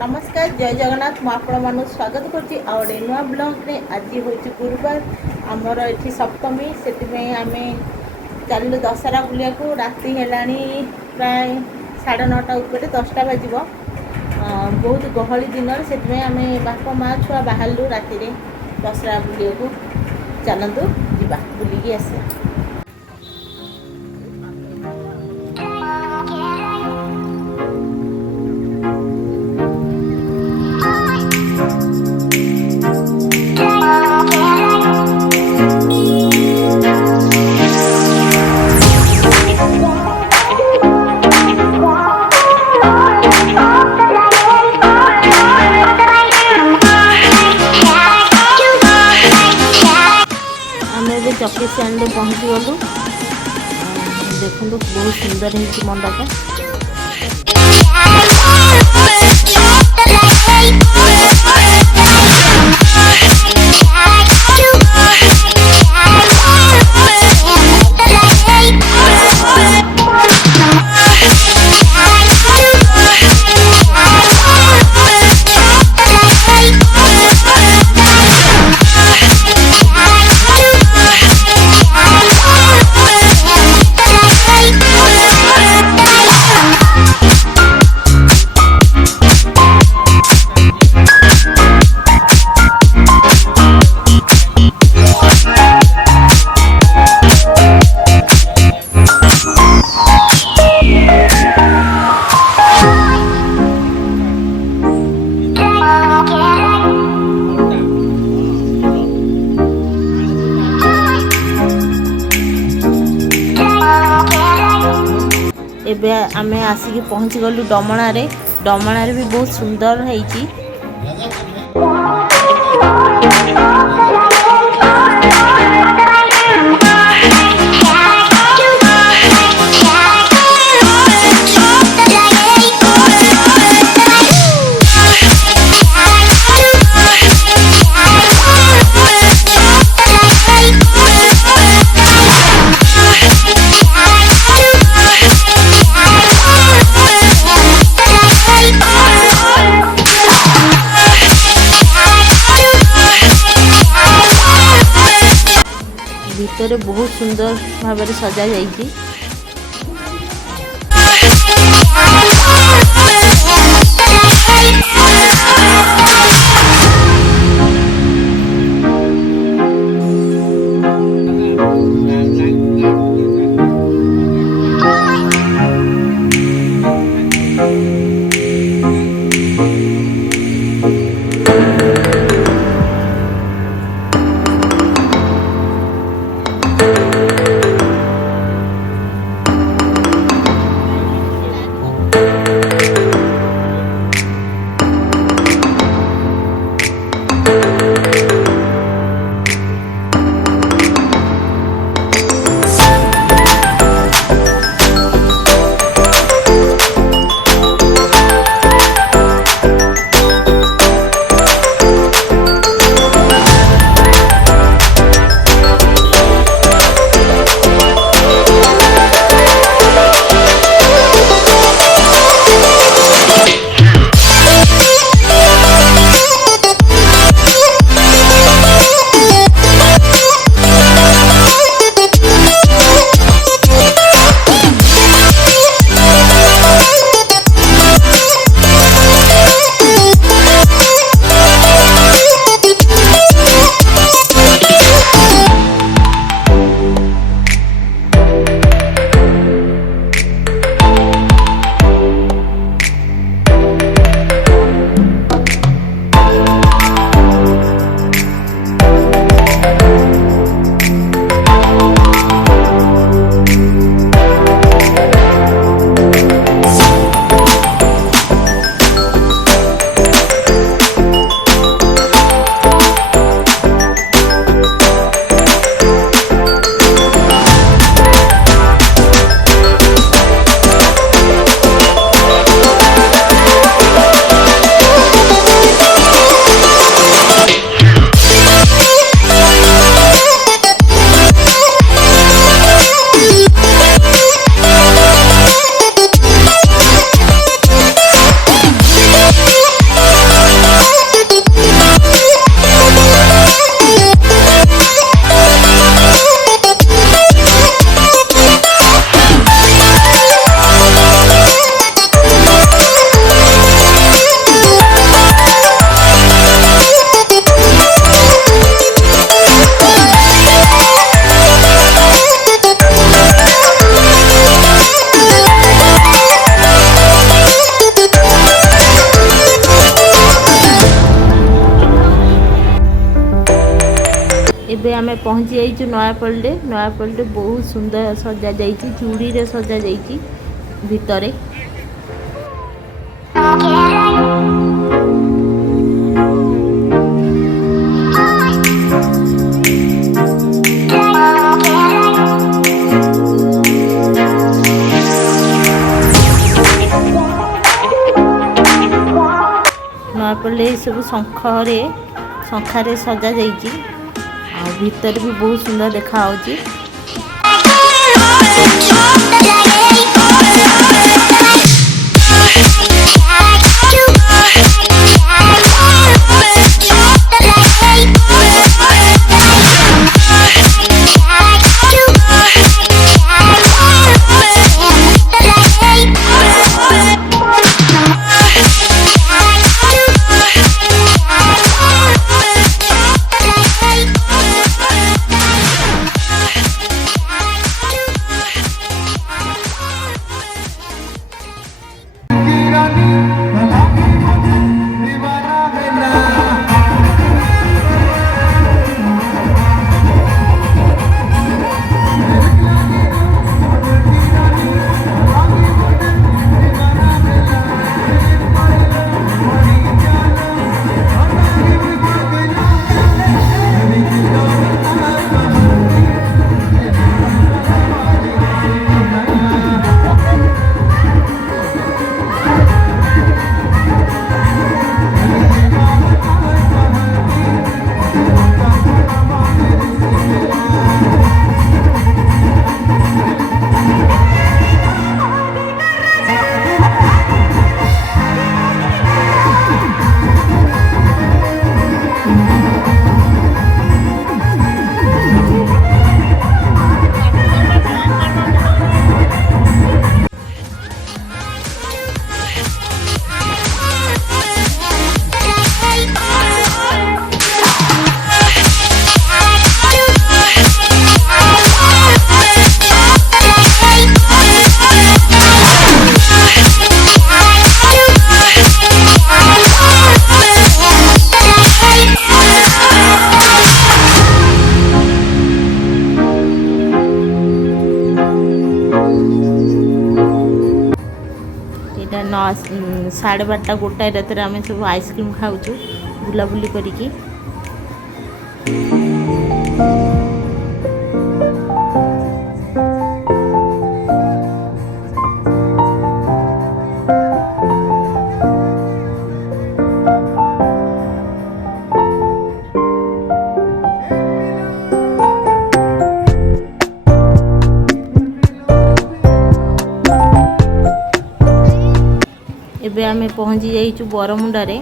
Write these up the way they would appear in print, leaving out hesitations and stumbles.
नमस्कार जय जगन्नाथ मुझे स्वागत करछि आउटे नुआ ब्लॉग रे। आज हूँ गुरुवार आमर ये सप्तमी से आम चलू दशहरा बुलिया को राति है प्राय 9:30 उपर 10टा बाज बहुत गहली दिन से आम बापा माँ छुआ बाहर राति दशहरा बुलिया को चलतु जा बुलिकी आस। चक्की स्टैंड पहुँची गलु देखु बहुत सुंदर है मंडप। एबे आमे आसिक पहुँची गलु डमणा रे भी बहुत सुंदर है। भितर बहुत सुंदर भाव सजा जाइए। ଏବେ ଆମେ ପହଞ୍ଚି ଯାଇଛୁ ନୟାପଲ୍ଲୀରେ। ନୟାପଲ୍ଲୀରେ ବହୁତ ସୁନ୍ଦର ସଜା ଯାଇଛି, ଚୁଡ଼ିରେ ସଜା ଯାଇଛି ଭିତରେ। ନୟାପଲ୍ଲୀ ସବୁ ଶଙ୍ଖାରେ ସଜା ଯାଇଛି, ଆଉ ଭିତରେ ବି ବହୁତ ସୁନ୍ଦର ଦେଖାଯାଉଛି। ଏଇଟା 12:30 ଗୋଟାଏ ରାତିରେ ଆମେ ସବୁ ଆଇସ୍କ୍ରିମ୍ ଖାଉଛୁ ବୁଲାବୁଲି କରିକି। ଏବେ ଆମେ ପହଞ୍ଚି ଯାଇଛୁ ବରମୁଣ୍ଡାରେ।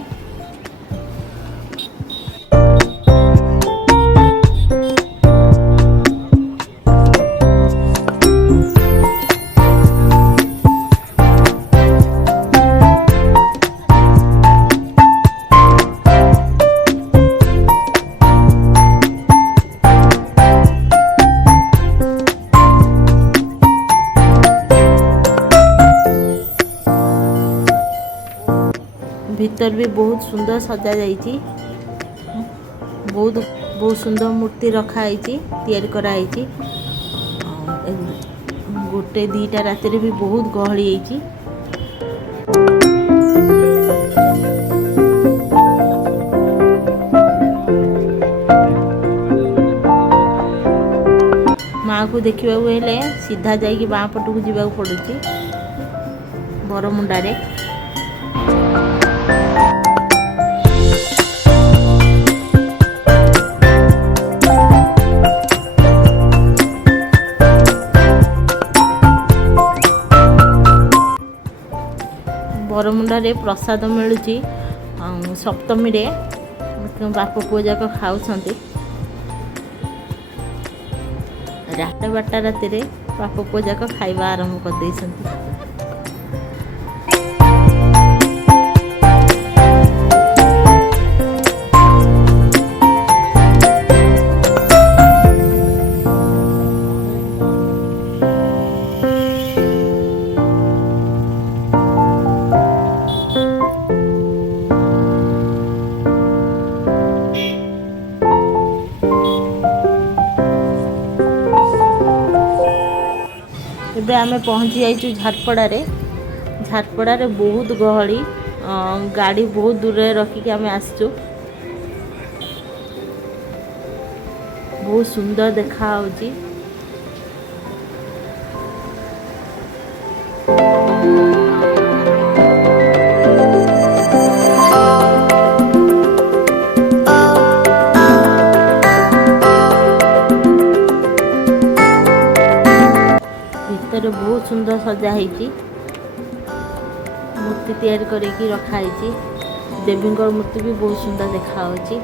भीतर भी बहुत सुंदर सजा जाइए, बहुत सुंदर मूर्ति रखाई तैयारी कराई। गोटे 2टा राति भी बहुत गहली है। माँ को देखा हेले सीधा जाइए बाँ पट को जावाक पड़ुची बरमुंडारे। बरमुंडारे प्रसाद मिलूँ सप्तमी रे बाप पुओ जाक खाऊंट। रात 12टा राति बाप पुओ जाक खाଇବା आरंभ कर देइछन्ति। आम पहुँची जाइए झारपड़ा झारपड़ा बहुत गहली गाड़ी बहुत दूर रखिक आम आसचु बहुत सुंदर देखा होची। भितर बहुत सुंदर सजा है मूर्ति तैयारी करके रखाई देवी मूर्ति भी बहुत सुंदर देखा होची।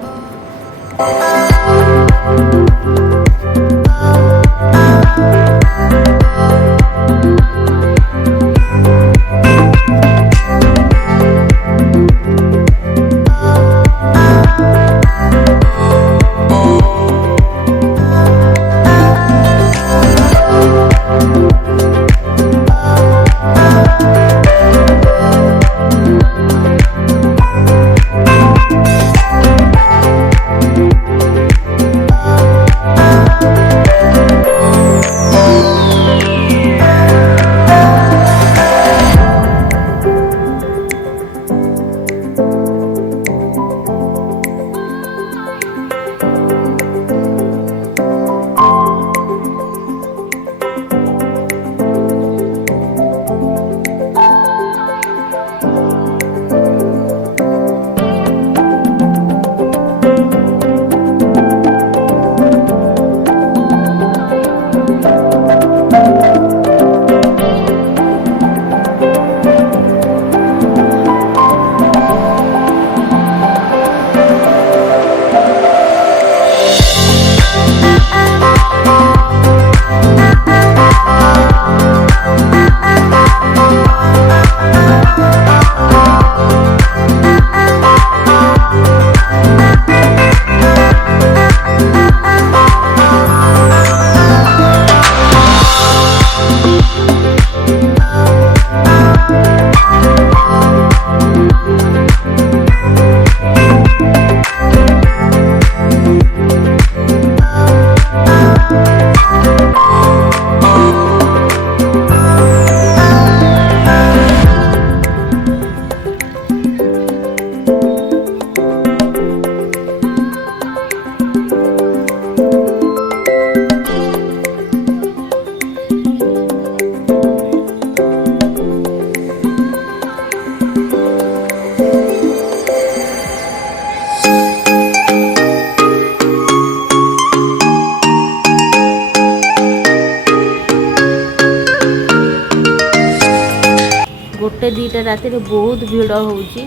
गोटे दीटा राति बहुत भीड़ होची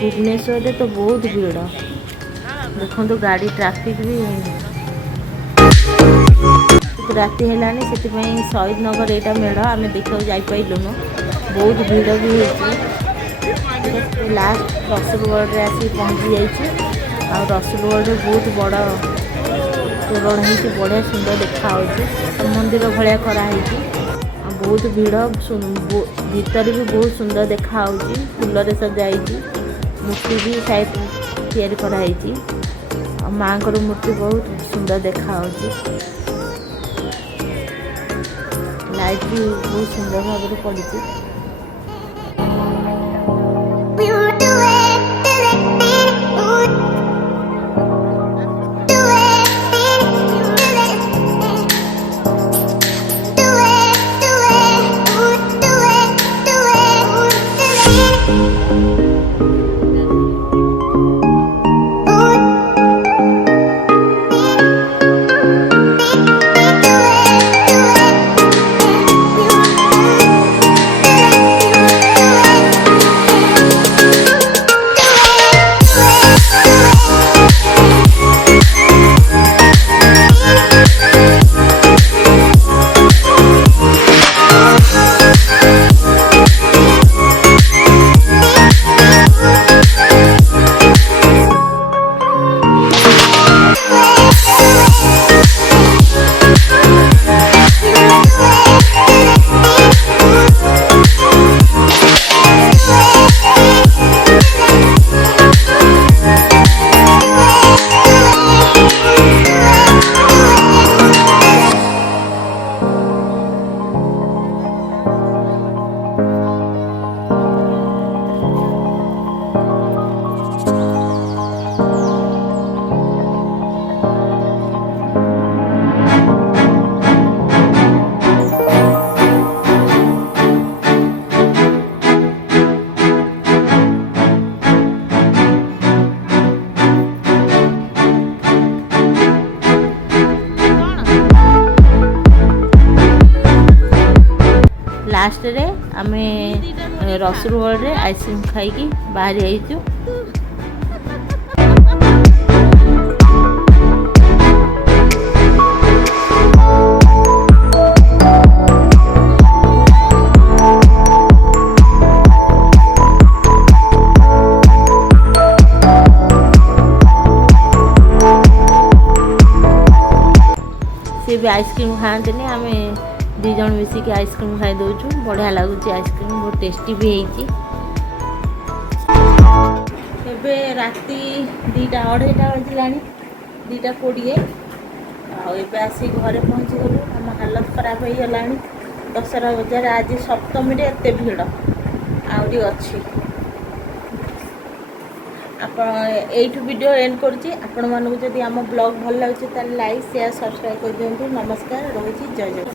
भुवनेश्वर तो बहुत भीड़ देखो गाड़ी ट्रैफिक भी राति है से शहीद नगर यहाँ मेढ़ आम देखा जापलुन बहुत भीड़ भी होती लास्ट रसुलगढ़ में आसिक पहुँची जाइए रसुलगढ़ बहुत बड़ तोरण हो बढ़िया सुंदर देखा मंदिर भाया कराई बहुत भीड़ भीतर भी बहुत सुंदर देखा फूल सजाई मूर्ति भी शायद तैयारी कराई माँ को मूर्ति बहुत सुंदर देखा लाइट भी बहुत सुंदर भाव में पड़ी। ରସୁଲଗଡ଼ରେ ଆଇସ୍କ୍ରିମ୍ ଖାଇକି ବାହାରି ଆଇଛୁ। सी भी आइसक्रीम खाते आम दीज मिसिक आइसक्रीम खाई दौचु। बढ़िया लगुच आइसक्रीम बहुत टेस्टी भी होती। एबे राति 2टा 2:30 बजलानी 2:20 आबे आसी घरे पहुँची गलु। आम हालत खराब हो गला। दशहरा बजार आज सप्तमी एत भिड़ आहरी अच्छी। यू वीडियो एंड करुँची। आपण मानक जदि आम ब्लॉग भल लगे लाइक शेयर सब्सक्राइब कर दिंतु। नमस्कार, रही जय जगन्नाथ।